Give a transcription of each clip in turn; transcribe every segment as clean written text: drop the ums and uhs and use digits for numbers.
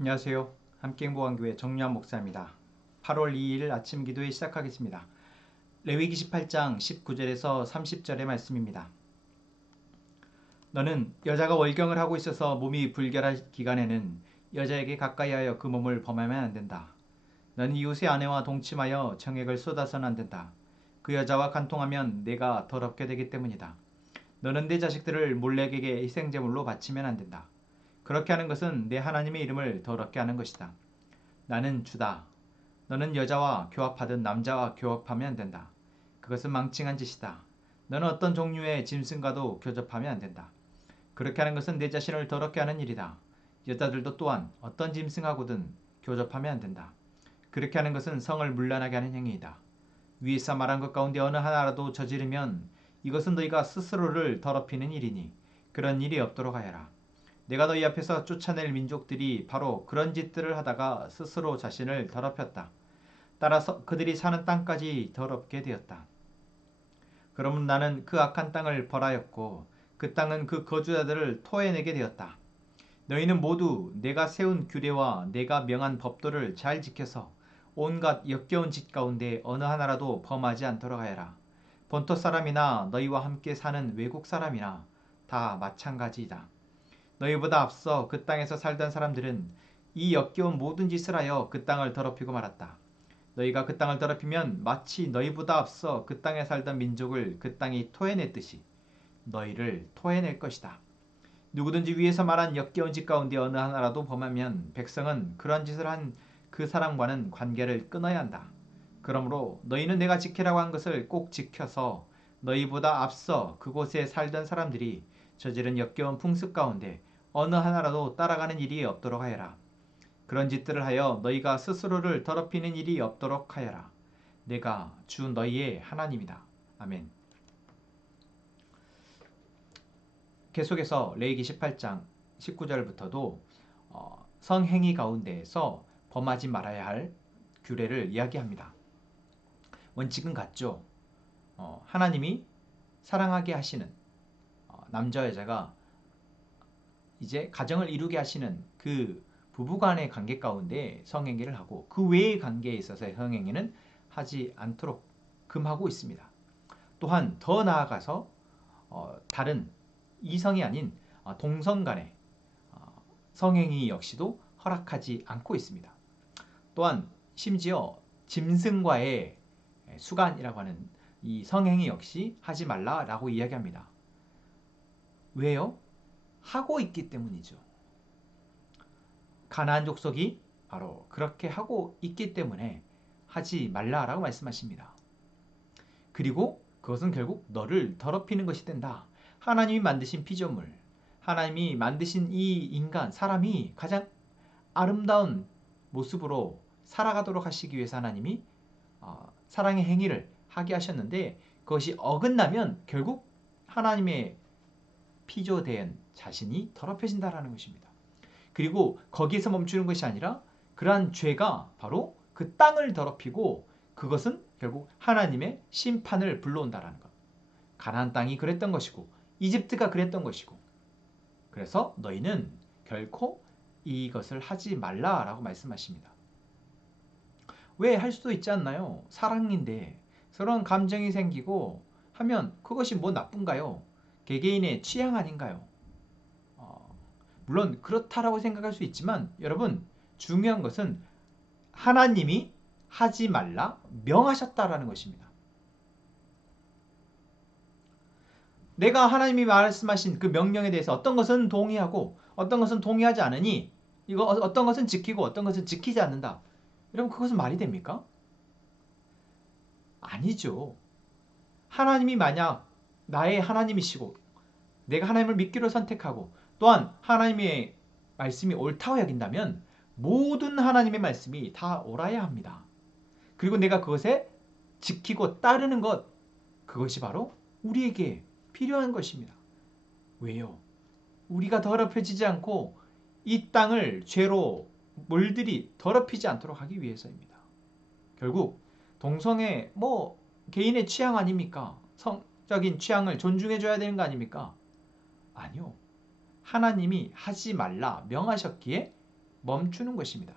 안녕하세요. 함께행복한교회 정유한 목사입니다. 8월 2일 아침 기도회 시작하겠습니다. 레위기 18장 19절에서 30절의 말씀입니다. 너는 여자가 월경을 하고 있어서 몸이 불결할 기간에는 여자에게 가까이하여 그 몸을 범하면 안 된다. 너는 이웃의 아내와 동침하여 정액을 쏟아서는 안 된다. 그 여자와 간통하면 내가 더럽게 되기 때문이다. 너는 내 자식들을 몰렉에게 희생제물로 바치면 안 된다. 그렇게 하는 것은 내 하나님의 이름을 더럽게 하는 것이다. 나는 주다. 너는 여자와 교합하든 남자와 교합하면 안 된다. 그것은 망칭한 짓이다. 너는 어떤 종류의 짐승과도 교접하면 안 된다. 그렇게 하는 것은 내 자신을 더럽게 하는 일이다. 여자들도 또한 어떤 짐승하고든 교접하면 안 된다. 그렇게 하는 것은 성을 문란하게 하는 행위이다. 위에서 말한 것 가운데 어느 하나라도 저지르면 이것은 너희가 스스로를 더럽히는 일이니 그런 일이 없도록 하여라. 내가 너희 앞에서 쫓아낼 민족들이 바로 그런 짓들을 하다가 스스로 자신을 더럽혔다. 따라서 그들이 사는 땅까지 더럽게 되었다. 그러면 나는 그 악한 땅을 벌하였고 그 땅은 그 거주자들을 토해내게 되었다. 너희는 모두 내가 세운 규례와 내가 명한 법도를 잘 지켜서 온갖 역겨운 짓 가운데 어느 하나라도 범하지 않도록 하여라. 본토 사람이나 너희와 함께 사는 외국 사람이나 다 마찬가지이다. 너희보다 앞서 그 땅에서 살던 사람들은 이 역겨운 모든 짓을 하여 그 땅을 더럽히고 말았다. 너희가 그 땅을 더럽히면 마치 너희보다 앞서 그 땅에 살던 민족을 그 땅이 토해냈듯이 너희를 토해낼 것이다. 누구든지 위에서 말한 역겨운 짓 가운데 어느 하나라도 범하면 백성은 그러한 짓을 한 그 사람과는 관계를 끊어야 한다. 그러므로 너희는 내가 지키라고 한 것을 꼭 지켜서 너희보다 앞서 그곳에 살던 사람들이 저지른 역겨운 풍습 가운데 어느 하나라도 따라가는 일이 없도록 하여라. 그런 짓들을 하여 너희가 스스로를 더럽히는 일이 없도록 하여라. 내가 주 너희의 하나님이다. 아멘. 계속해서 레위기 18장 19절부터도 성행위 가운데에서 범하지 말아야 할 규례를 이야기합니다. 원칙은 같죠. 하나님이 사랑하게 하시는 남자 여자가 이제 가정을 이루게 하시는 그 부부간의 관계 가운데 성행위를 하고 그 외의 관계에 있어서의 성행위는 하지 않도록 금하고 있습니다. 또한 더 나아가서 다른 이성이 아닌 동성 간의 성행위 역시도 허락하지 않고 있습니다. 또한 심지어 짐승과의 수간이라고 하는 이 성행위 역시 하지 말라라고 이야기합니다. 왜요? 하고 있기 때문이죠. 가나안 족속이 바로 그렇게 하고 있기 때문에 하지 말라라고 말씀하십니다. 그리고 그것은 결국 너를 더럽히는 것이 된다. 하나님이 만드신 피조물, 하나님이 만드신 이 인간, 사람이 가장 아름다운 모습으로 살아가도록 하시기 위해서 하나님이 사랑의 행위를 하게 하셨는데 그것이 어긋나면 결국 하나님의 피조된 자신이 더럽혀진다라는 것입니다. 그리고 거기에서 멈추는 것이 아니라 그러한 죄가 바로 그 땅을 더럽히고 그것은 결국 하나님의 심판을 불러온다라는 것. 가나안 땅이 그랬던 것이고 이집트가 그랬던 것이고 그래서 너희는 결코 이것을 하지 말라라고 말씀하십니다. 왜 할 수도 있지 않나요? 사랑인데 그런 감정이 생기고 하면 그것이 뭐 나쁜가요? 개개인의 취향 아닌가요? 물론 그렇다라고 생각할 수 있지만 여러분 중요한 것은 하나님이 하지 말라 명하셨다라는 것입니다. 내가 하나님이 말씀하신 그 명령에 대해서 어떤 것은 동의하고 어떤 것은 동의하지 않으니 이거 어떤 것은 지키고 어떤 것은 지키지 않는다. 여러분 그것은 말이 됩니까? 아니죠. 하나님이 만약 나의 하나님이시고 내가 하나님을 믿기로 선택하고 또한 하나님의 말씀이 옳다고 여긴다면 모든 하나님의 말씀이 다 옳아야 합니다. 그리고 내가 그것에 지키고 따르는 것 그것이 바로 우리에게 필요한 것입니다. 왜요? 우리가 더럽혀지지 않고 이 땅을 죄로 물들이 더럽히지 않도록 하기 위해서입니다. 결국 동성애 개인의 취향 아닙니까? 성적인 취향을 존중해줘야 되는 거 아닙니까? 아니요. 하나님이 하지 말라 명하셨기에 멈추는 것입니다.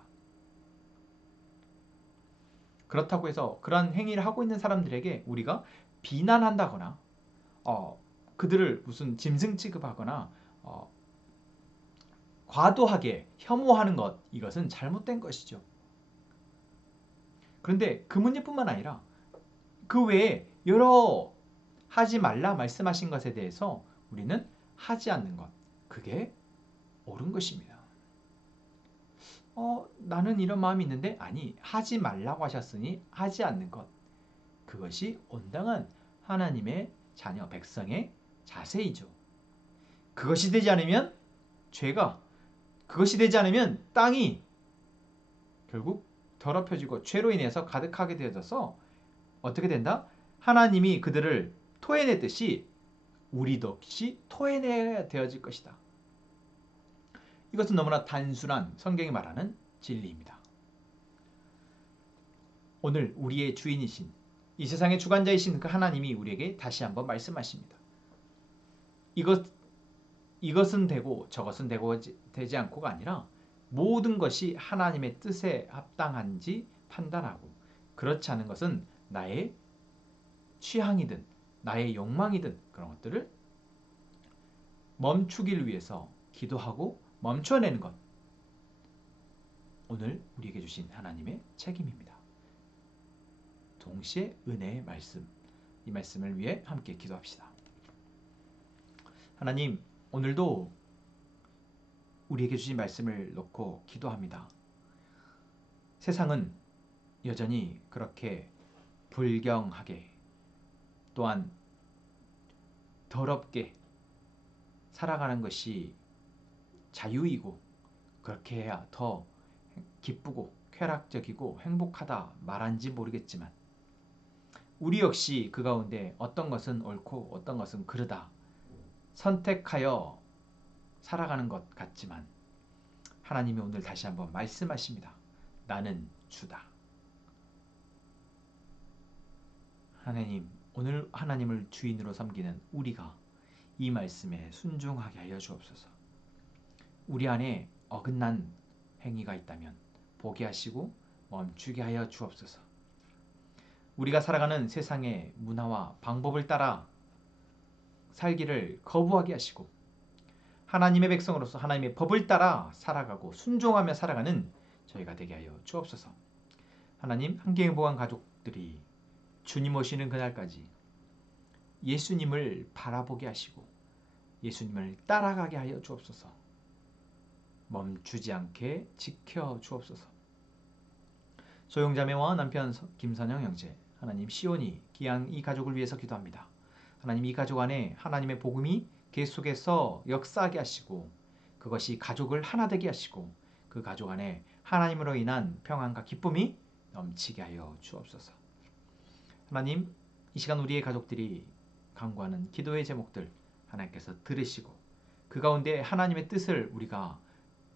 그렇다고 해서 그러한 행위를 하고 있는 사람들에게 우리가 비난한다거나 그들을 무슨 짐승 취급하거나 과도하게 혐오하는 것, 이것은 잘못된 것이죠. 그런데 그 문제뿐만 아니라 그 외에 여러 하지 말라 말씀하신 것에 대해서 우리는 하지 않는 것, 그게 옳은 것입니다. 나는 이런 마음이 있는데, 아니, 하지 말라고 하셨으니 하지 않는 것, 그것이 온당한 하나님의 자녀 백성의 자세이죠. 그것이 되지 않으면 그것이 되지 않으면 땅이 결국 더럽혀지고 죄로 인해서 가득하게 되어져서 어떻게 된다? 하나님이 그들을 토해냈듯이 우리도 역시 토해내야 되어질 것이다. 이것은 너무나 단순한 성경이 말하는 진리입니다. 오늘 우리의 주인이신, 이 세상의 주관자이신 그 하나님이 우리에게 다시 한번 말씀하십니다. 이것은 되고 저것은 되지 않고가 아니라 모든 것이 하나님의 뜻에 합당한지 판단하고, 그렇지 않은 것은 나의 취향이든 나의 욕망이든 그런 것들을 멈추기를 위해서 기도하고 멈춰내는 것, 오늘 우리에게 주신 하나님의 책임입니다. 동시에 은혜의 말씀, 이 말씀을 위해 함께 기도합시다. 하나님, 오늘도 우리에게 주신 말씀을 놓고 기도합니다. 세상은 여전히 그렇게 불경하게, 또한 더럽게 살아가는 것이 자유이고, 그렇게 해야 더 기쁘고 쾌락적이고 행복하다 말한지 모르겠지만, 우리 역시 그 가운데 어떤 것은 옳고 어떤 것은 그르다 선택하여 살아가는 것 같지만, 하나님이 오늘 다시 한번 말씀하십니다. 나는 주다. 하나님, 오늘 하나님을 주인으로 섬기는 우리가 이 말씀에 순종하게 하여 주옵소서. 우리 안에 어긋난 행위가 있다면 보게 하시고 멈추게 하여 주옵소서. 우리가 살아가는 세상의 문화와 방법을 따라 살기를 거부하게 하시고, 하나님의 백성으로서 하나님의 법을 따라 살아가고 순종하며 살아가는 저희가 되게 하여 주옵소서. 하나님, 한경의 보안 가족들이 주님 오시는 그날까지 예수님을 바라보게 하시고 예수님을 따라가게 하여 주옵소서. 멈추지 않게 지켜 주옵소서. 소용자매와 남편 김선영 형제, 하나님 시온이 귀한 이 가족을 위해서 기도합니다. 하나님, 이 가족 안에 하나님의 복음이 계속해서 역사하게 하시고, 그것이 가족을 하나 되게 하시고, 그 가족 안에 하나님으로 인한 평안과 기쁨이 넘치게 하여 주옵소서. 하나님, 이 시간 우리의 가족들이 간구하는 기도의 제목들 하나님께서 들으시고, 그 가운데 하나님의 뜻을 우리가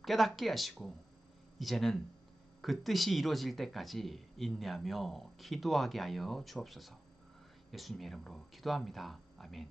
깨닫게 하시고, 이제는 그 뜻이 이루어질 때까지 인내하며 기도하게 하여 주옵소서. 예수님의 이름으로 기도합니다. 아멘.